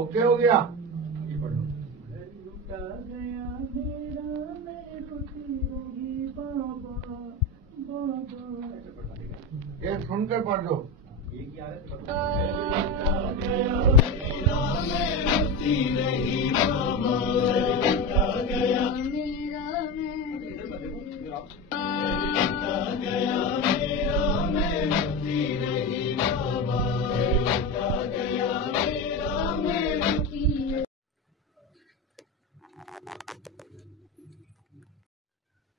Okay हो गया। ये सुनकर पढ़ दो।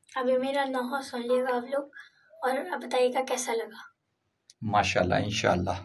अभी मेरा 9 सुन लिएगा आप लोग और अब बताइएगा कैसा लगा। माशाल्लाह इंशाल्लाह।